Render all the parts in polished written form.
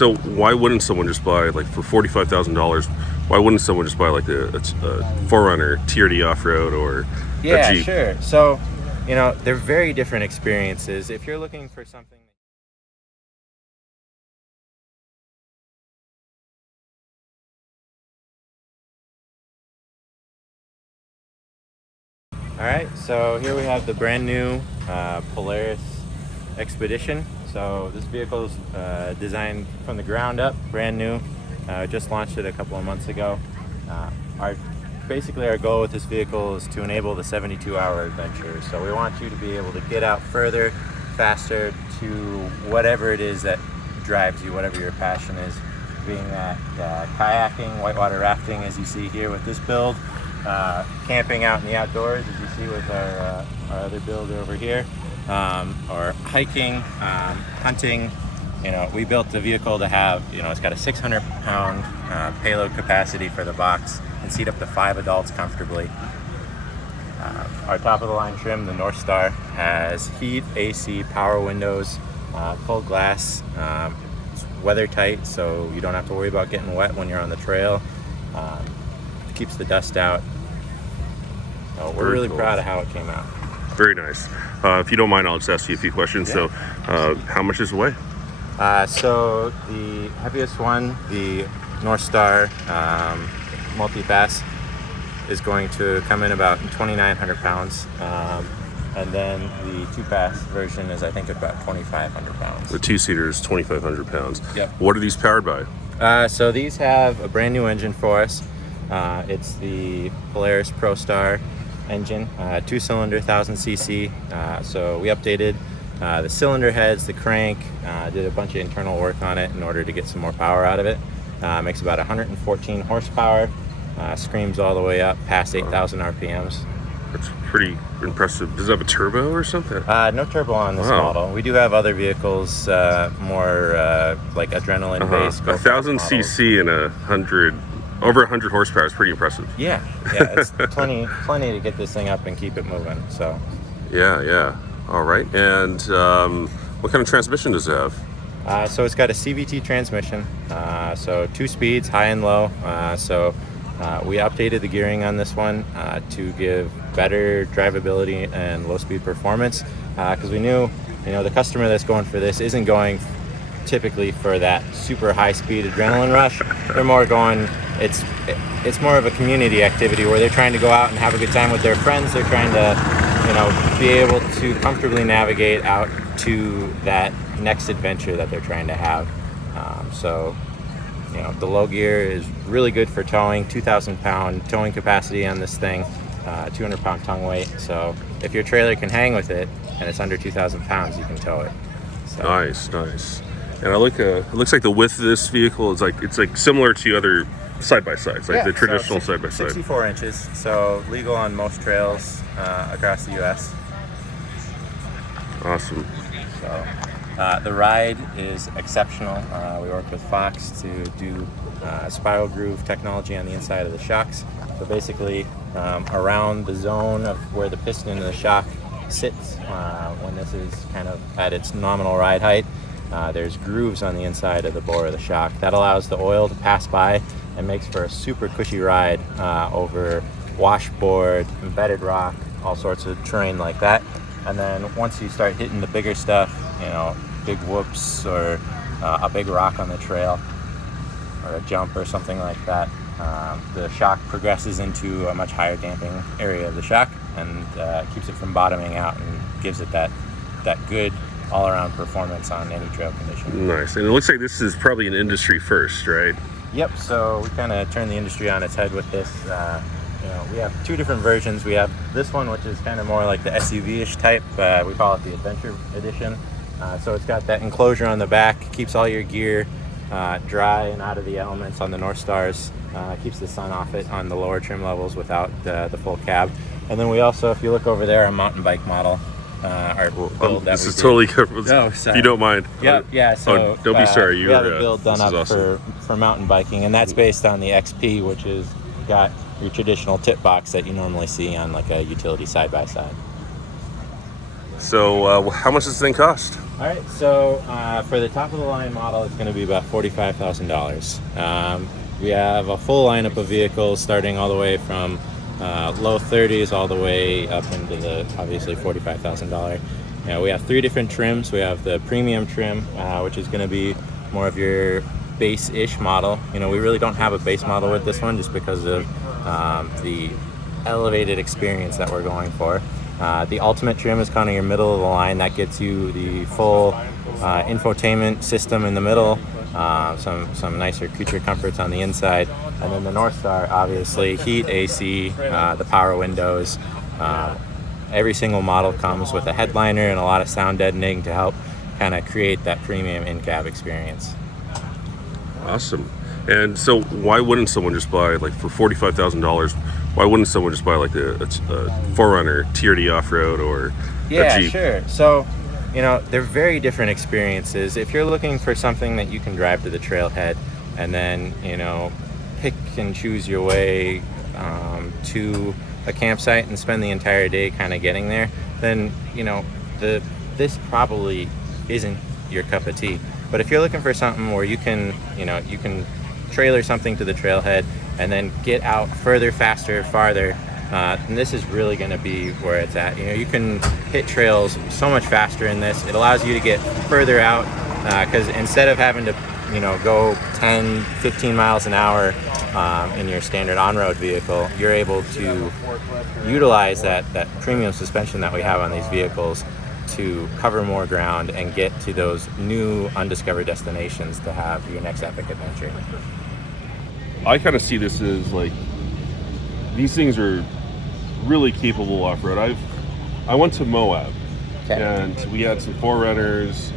So why wouldn't someone just buy, like, for $45,000? Why wouldn't someone just buy like a 4Runner TRD off-road or a Jeep? Sure. So, you know, they're very different experiences. If you're looking for something. All right, so here we have the brand new Polaris Expedition. So this vehicle is designed from the ground up, brand new. Just launched it a couple of months ago. Basically our goal with this vehicle is to enable the 72-hour adventure. So we want you to be able to get out further, faster, to whatever it is that drives you, whatever your passion is, being that kayaking, whitewater rafting, as you see here with this build, camping out in the outdoors, as you see with our other build over here, or hiking, hunting. You know, we built the vehicle to have, you know, it's got a 600-pound payload capacity for the box and seat up to 5 adults comfortably. Our top-of-the-line trim, the North Star, has heat, AC, power windows, full glass. It's weather tight, so you don't have to worry about getting wet when you're on the trail. Keeps the dust out. So we're really proud of how it came out. Very nice. If you don't mind, I'll just ask you a few questions. Yeah. So how much does it weigh? So the heaviest one, the North Star multi-pass, is going to come in about 2,900 pounds. And then the 2-pass version is, I think, about 2,500 pounds. The 2-seater is 2,500 pounds. Yep. What are these powered by? So these have a brand new engine for us. It's the Polaris ProStar engine, 2-cylinder, 1,000cc. So we updated the cylinder heads, the crank, did a bunch of internal work on it in order to get some more power out of it. Makes about 114 horsepower, screams all the way up past 8,000 RPMs. That's pretty impressive. Does it have a turbo or something? No turbo on this model. We do have other vehicles, more like adrenaline-based. 1,000cc and over 100 horsepower is pretty impressive. Yeah, it's plenty to get this thing up and keep it moving. So. Yeah. All right. And what kind of transmission does it have? So it's got a CVT transmission. So 2 speeds, high and low. We updated the gearing on this one to give better drivability and low-speed performance, because we knew, you know, the customer that's going for this isn't going typically for that super high-speed adrenaline rush. They're more going. It's more of a community activity where they're trying to go out and have a good time with their friends. They're trying to, you know, be able to comfortably navigate out to that next adventure that they're trying to have. So, you know, the low gear is really good for towing. 2,000-pound towing capacity on this thing, 200-pound tongue weight. So if your trailer can hang with it and it's under 2,000 pounds, you can tow it. So. Nice. And it looks like the width of this vehicle is it's like similar to other side-by-sides, like the traditional side-by-side. 64 inches, so legal on most trails across the U.S. Awesome. So the ride is exceptional. We work with Fox to do spiral groove technology on the inside of the shocks. So basically, around the zone of where the piston of the shock sits, when this is kind of at its nominal ride height, there's grooves on the inside of the bore of the shock. That allows the oil to pass by and makes for a super cushy ride over washboard, embedded rock, all sorts of terrain like that. And then once you start hitting the bigger stuff, you know, big whoops or a big rock on the trail or a jump or something like that, the shock progresses into a much higher damping area of the shock and keeps it from bottoming out and gives it that good all-around performance on any trail condition. Nice. And it looks like this is probably an industry first, right? Yep. So we kind of turned the industry on its head with this. You know, we have 2 different versions. We have this one, which is kind of more like the SUV-ish type. We call it the Adventure Edition. So it's got that enclosure on the back, keeps all your gear dry and out of the elements on the North Stars, keeps the sun off it on the lower trim levels without the full cab. And then we also, if you look over there, a mountain bike model. Our build that this is totally covered. Oh, if you don't mind. Yeah. So don't be sorry. We have a build done up awesome. for mountain biking, and that's based on the XP, which is got your traditional tip box that you normally see on like a utility side by side. So how much does this thing cost? All right, so for the top of the line model, it's going to be about $45,000. We have a full lineup of vehicles starting all the way from low 30s all the way up into the obviously $45,000. We have 3 different trims. We have the premium trim, which is going to be more of your base-ish model. We really don't have a base model with this one just because of the elevated experience that we're going for. The ultimate trim is kind of your middle of the line. That gets you the full infotainment system in the middle, some nicer creature comforts on the inside, and then the North Star, obviously, heat, AC, the power windows. Every single model comes with a headliner and a lot of sound deadening to help kind of create that premium in-cab experience. Awesome. And so why wouldn't someone just buy, like, for $45,000, why wouldn't someone just buy like a 4Runner TRD off-road or a Jeep? Sure. So, they're very different experiences. If you're looking for something that you can drive to the trailhead and then, pick and choose your way to a campsite and spend the entire day kind of getting there, then, this probably isn't your cup of tea. But if you're looking for something where you can trailer something to the trailhead and then get out further, faster, farther, and this is really going to be where it's at. You can hit trails so much faster in this. It allows you to get further out because instead of having to go 10, 15 miles an hour in your standard on-road vehicle, you're able to utilize that premium suspension that we have on these vehicles to cover more ground and get to those new undiscovered destinations to have your next epic adventure. I kind of see this as like, these things are really capable off-road. I went to Moab, and we had some 4Runners.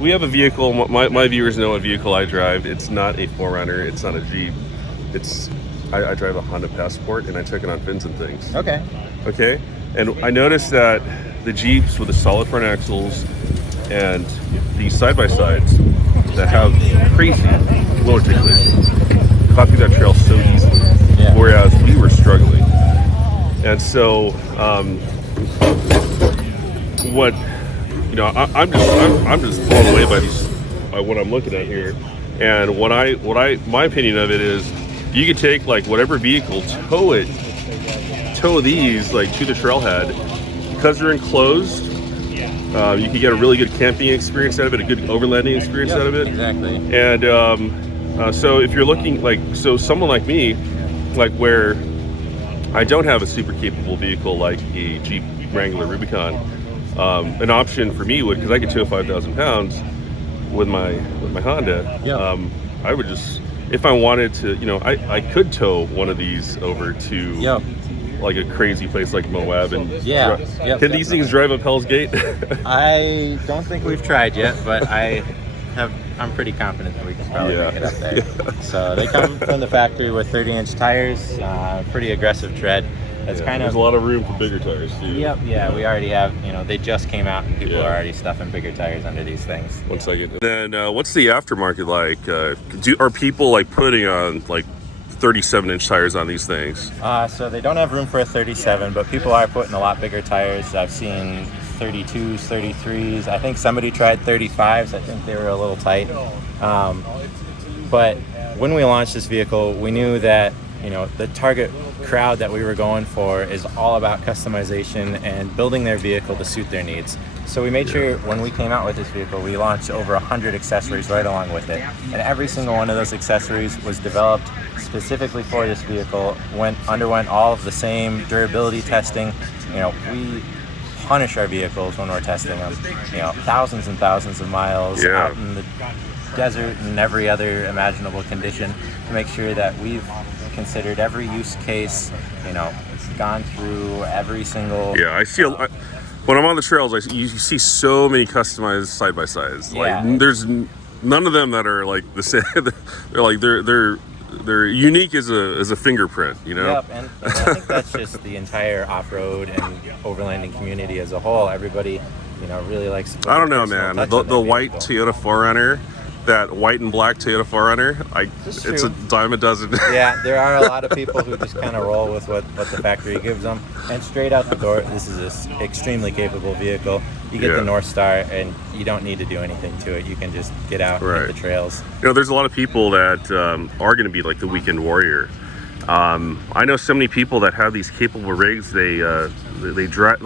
We have a vehicle, my viewers know what vehicle I drive. It's not a 4Runner, it's not a Jeep. I drive a Honda Passport, and I took it on fins and things. Okay? And I noticed that the Jeeps with the solid front axles and the side-by-sides that have crazy low articulation got through that trail so easily, whereas we were struggling. And so, I'm just blown away by what I'm looking at here. And my opinion of it is, you could take like whatever vehicle, tow these like to the trailhead. Because they're enclosed, you can get a really good camping experience out of it, a good overlanding experience out of it. Exactly. And so if you're looking someone like me, like where I don't have a super capable vehicle like a Jeep Wrangler Rubicon, an option for me would, because I could tow 5,000 pounds with my Honda. I would just, if I wanted to, I could tow one of these over to like a crazy place like Moab and can these things drive up Hell's Gate? I don't think we've tried yet, but I'm pretty confident that we can probably make it up there. So they come from the factory with 30-inch tires, pretty aggressive tread. There's a lot of room for bigger tires too. We already have, they just came out and people are already stuffing bigger tires under these things. One second. Then what's the aftermarket like? Are people like putting on like 37-inch tires on these things? So they don't have room for a 37, but people are putting a lot bigger tires. I've seen 32s, 33s. I think somebody tried 35s. I think they were a little tight. But when we launched this vehicle, we knew that the target crowd that we were going for is all about customization and building their vehicle to suit their needs. So we made sure when we came out with this vehicle, we launched over 100 accessories right along with it. And every single one of those accessories was developed specifically for this vehicle, underwent all of the same durability testing. We punish our vehicles when we're testing them, thousands and thousands of miles out in the desert and every other imaginable condition to make sure that we've considered every use case, gone through every single... I feel... when I'm on the trails, you see so many customized side-by-sides. Like, there's none of them that are like the same. They're unique as a fingerprint, and I think that's just the entire off-road and overlanding community as a whole. Everybody, really likes to... I don't know, man. The white Toyota 4Runner that white and black Toyota 4Runner, it's a dime a dozen. Yeah, there are a lot of people who just kind of roll with what the factory gives them. And straight out the door, this is an extremely capable vehicle. You get the North Star, and you don't need to do anything to it. You can just get out and hit the trails. You know, there's a lot of people that are going to be like the weekend warrior. I know so many people that have these capable rigs. They'll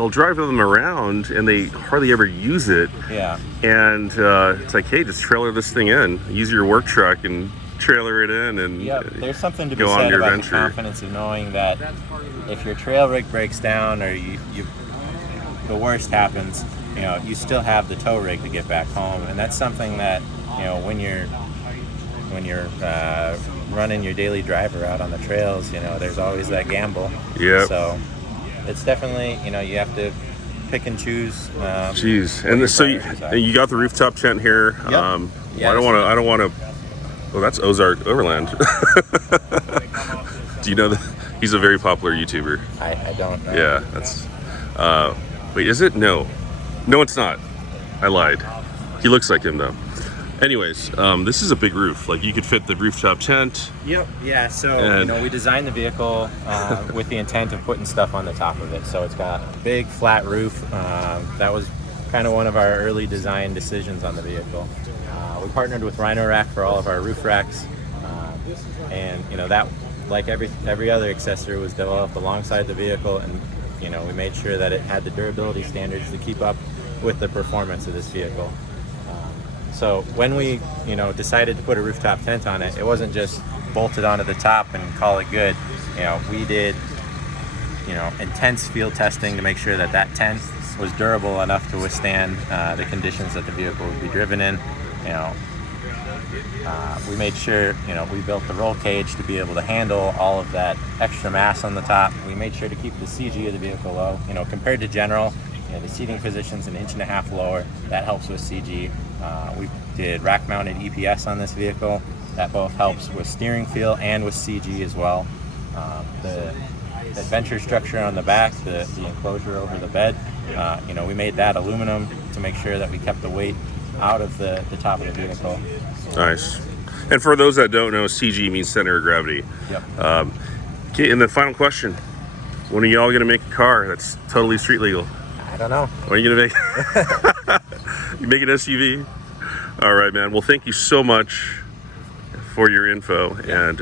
drive them around, and they hardly ever use it. Yeah. And it's like, hey, just trailer this thing in. Use your work truck and trailer it in, and there's something to be said about the confidence of knowing that if your trail rig breaks down or the worst happens, you know, you still have the tow rig to get back home, and that's something that, you know, when you're running your daily driver out on the trails, you know, there's always that gamble. Yeah. So it's definitely, you know, you have to pick and choose. Jeez, and so you got the rooftop tent here. Yep. I don't want to. Oh, that's Ozark Overland. Do you know that he's a very popular YouTuber? I don't know. Yeah, that's. Wait, is it? No, it's not. I lied. He looks like him though. Anyways, this is a big roof. Like, you could fit the rooftop tent. Yep. Yeah. So you know, we designed the vehicle with the intent of putting stuff on the top of it. So it's got a big flat roof. That was kind of one of our early design decisions on the vehicle. We partnered with Rhino Rack for all of our roof racks, and you know, that, like every other accessory, was developed alongside the vehicle, and you know, we made sure that it had the durability standards to keep up with the performance of this vehicle. So when we, you know, decided to put a rooftop tent on it, it wasn't just bolted onto the top and call it good. You know, we did, you know, intense field testing to make sure that that tent was durable enough to withstand the conditions that the vehicle would be driven in. You know, we made sure, you know, we built the roll cage to be able to handle all of that extra mass on the top. We made sure to keep the CG of the vehicle low. You know, compared to general, you know, the seating position's an 1.5 inches lower. That helps with CG. We did rack-mounted EPS on this vehicle. That both helps with steering feel and with CG as well. The adventure structure on the back, the enclosure over the bed, you know, we made that aluminum to make sure that we kept the weight out of the top of the vehicle. Nice. And for those that don't know, CG means center of gravity. Yep. Okay, and the final question: when are y'all gonna make a car that's totally street legal? I don't know. When are you gonna make? You make an SUV? All right, man. Well, thank you so much for your info, and